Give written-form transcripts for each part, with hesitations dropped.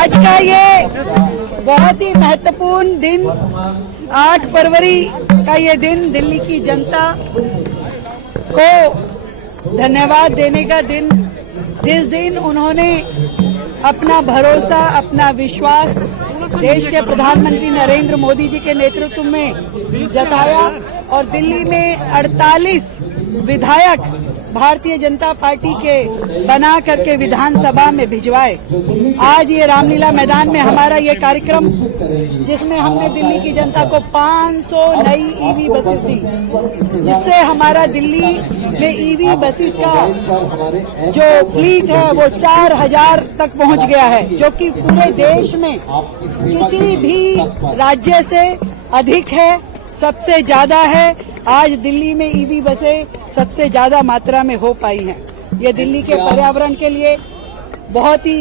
आज का ये बहुत ही महत्वपूर्ण दिन 8 फरवरी का ये दिन दिल्ली की जनता को धन्यवाद देने का दिन, जिस दिन उन्होंने अपना भरोसा, अपना विश्वास देश के प्रधानमंत्री नरेंद्र मोदी जी के नेतृत्व में जताया और दिल्ली में 48 विधायक भारतीय जनता पार्टी के बना करके विधानसभा में भिजवाए। आज ये रामलीला मैदान में हमारा ये कार्यक्रम, जिसमें हमने दिल्ली की जनता को 500 नई ईवी बसेस दी, जिससे हमारा दिल्ली में ईवी बसेस का जो फ्लीट है वो 4000 तक पहुंच गया है, जो कि पूरे देश में किसी भी राज्य से अधिक है, सबसे ज्यादा है। आज दिल्ली में ईवी बसें सबसे ज्यादा मात्रा में हो पाई हैं। ये दिल्ली के पर्यावरण के लिए बहुत ही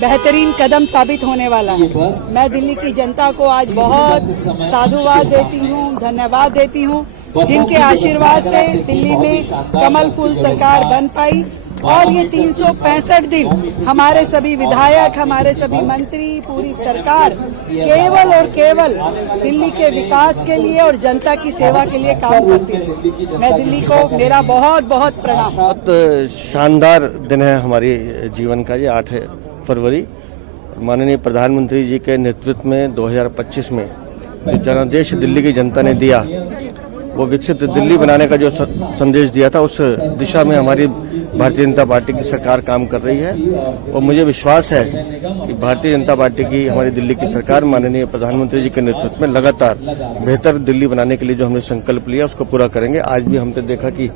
बेहतरीन कदम साबित होने वाला है। मैं दिल्ली की जनता को आज बहुत साधुवाद देती हूँ, धन्यवाद देती हूँ, जिनके आशीर्वाद से दिल्ली में कमल फूल सरकार बन पाई। और ये 365 दिन हमारे सभी विधायक, हमारे सभी मंत्री, पूरी सरकार केवल और केवल दिल्ली के विकास के लिए और जनता की सेवा के लिए काम करती रही। मैं दिल्ली को मेरा बहुत बहुत प्रणाम। बहुत शानदार दिन है हमारे जीवन का, ये 8 फरवरी। माननीय प्रधानमंत्री जी के नेतृत्व में 2025 में जो जनादेश दिल्ली की जनता ने दिया, वो विकसित दिल्ली बनाने का जो संदेश दिया था, उस दिशा में हमारी भारतीय जनता पार्टी की सरकार काम कर रही है। और मुझे विश्वास है कि भारतीय जनता पार्टी की, हमारी दिल्ली की सरकार माननीय प्रधानमंत्री जी के नेतृत्व में लगातार बेहतर दिल्ली बनाने के लिए जो हमने संकल्प लिया उसको पूरा करेंगे। आज भी हमने देखा कि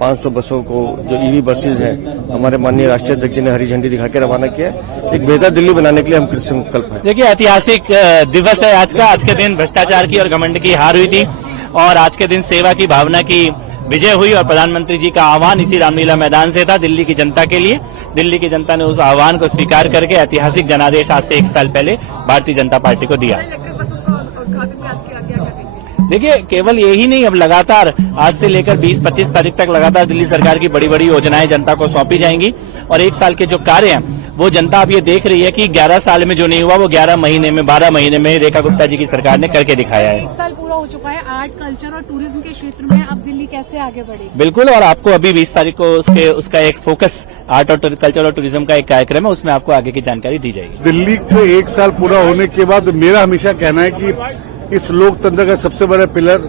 500 बसों को, जो ईवी बसेज हैं, हमारे माननीय राष्ट्रीय अध्यक्ष ने हरी झंडी दिखा के रवाना किया। एक बेहतर दिल्ली बनाने के लिए हम संकल्प है। देखिए, ऐतिहासिक दिवस है आज का। आज के दिन भ्रष्टाचार की और घमंड की हार हुई थी और आज के दिन सेवा की भावना की विजय हुई और प्रधानमंत्री जी का आह्वान इसी रामलीला मैदान से था दिल्ली की जनता के लिए। दिल्ली की जनता ने उस आह्वान को स्वीकार करके ऐतिहासिक जनादेश आज से 1 साल पहले भारतीय जनता पार्टी को दिया। देखिए, केवल यही नहीं, अब लगातार आज से लेकर 20-25 तारीख तक लगातार दिल्ली सरकार की बड़ी बड़ी योजनाएं जनता को सौंपी जाएंगी और 1 साल के जो कार्य हैं वो जनता अब ये देख रही है कि 11 साल में जो नहीं हुआ वो 11 महीने में, 12 महीने में रेखा गुप्ता जी की सरकार ने करके दिखाया है। 1 साल पूरा हो चुका है। आर्ट, कल्चर और टूरिज्म के क्षेत्र में अब दिल्ली कैसे आगे बढ़ेगी? बिल्कुल, और आपको अभी 20 तारीख को उसका एक फोकस आर्ट और कल्चर और टूरिज्म का एक कार्यक्रम है, उसमें आपको आगे की जानकारी दी जाएगी। दिल्ली को 1 साल पूरा होने के बाद मेरा हमेशा कहना है कि इस लोकतंत्र का सबसे बड़ा पिलर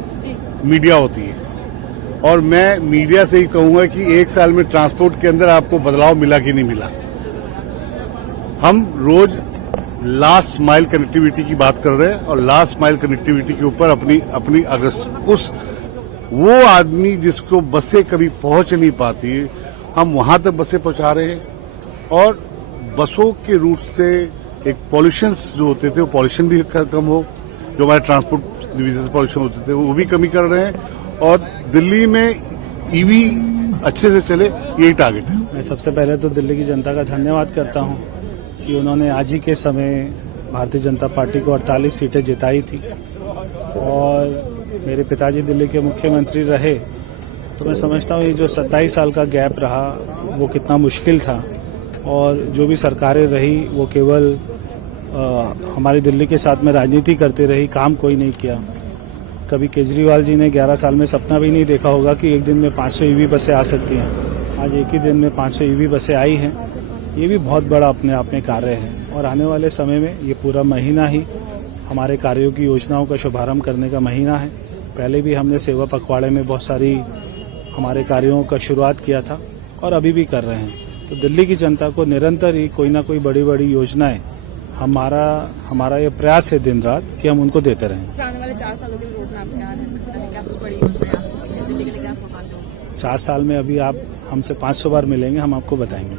मीडिया होती है और मैं मीडिया से ही कहूंगा कि 1 साल में ट्रांसपोर्ट के अंदर आपको बदलाव मिला कि नहीं मिला। हम रोज लास्ट माइल कनेक्टिविटी की बात कर रहे हैं और लास्ट माइल कनेक्टिविटी के ऊपर अपनी उस वो आदमी जिसको बसें कभी पहुंच नहीं पाती, हम वहां तक बसें पहुंचा रहे हैं और बसों के रूट से एक पॉल्यूशन जो होते थे वो पॉल्यूशन भी कम हो, जो हमारे ट्रांसपोर्ट डिवीजन से पॉल्यूशन होते थे वो भी कमी कर रहे हैं और दिल्ली में ईवी अच्छे से चले, यही टारगेट है। मैं सबसे पहले तो दिल्ली की जनता का धन्यवाद करता हूं कि उन्होंने आज ही के समय भारतीय जनता पार्टी को 48 सीटें जिताई थी और मेरे पिताजी दिल्ली के मुख्यमंत्री रहे, तो मैं समझता हूं ये जो 27 साल का गैप रहा वो कितना मुश्किल था और जो भी सरकारें रही वो केवल हमारी दिल्ली के साथ में राजनीति करते रही, काम कोई नहीं किया। कभी केजरीवाल जी ने 11 साल में सपना भी नहीं देखा होगा कि एक दिन में 500 ईवी बसें आ सकती हैं। आज एक ही दिन में 500 ईवी बसें आई हैं, ये भी बहुत बड़ा अपने आप में कार्य है और आने वाले समय में ये पूरा महीना ही हमारे कार्यों की योजनाओं का शुभारंभ करने का महीना है। पहले भी हमने सेवा पखवाड़े में बहुत सारी हमारे कार्यों का शुरुआत किया था और अभी भी कर रहे हैं। तो दिल्ली की जनता को निरंतर ही कोई ना कोई बड़ी बड़ी योजनाएं, हमारा ये प्रयास है दिन रात कि हम उनको देते रहें। आने वाले 4 सालों के लिए रोड मैप तैयार है, क्या कुछ बड़ी योजनाएं आ सकती हैं दिल्ली के लिए, क्या सौगात दें? 4 साल में अभी आप हमसे 500 बार मिलेंगे, हम आपको बताएंगे।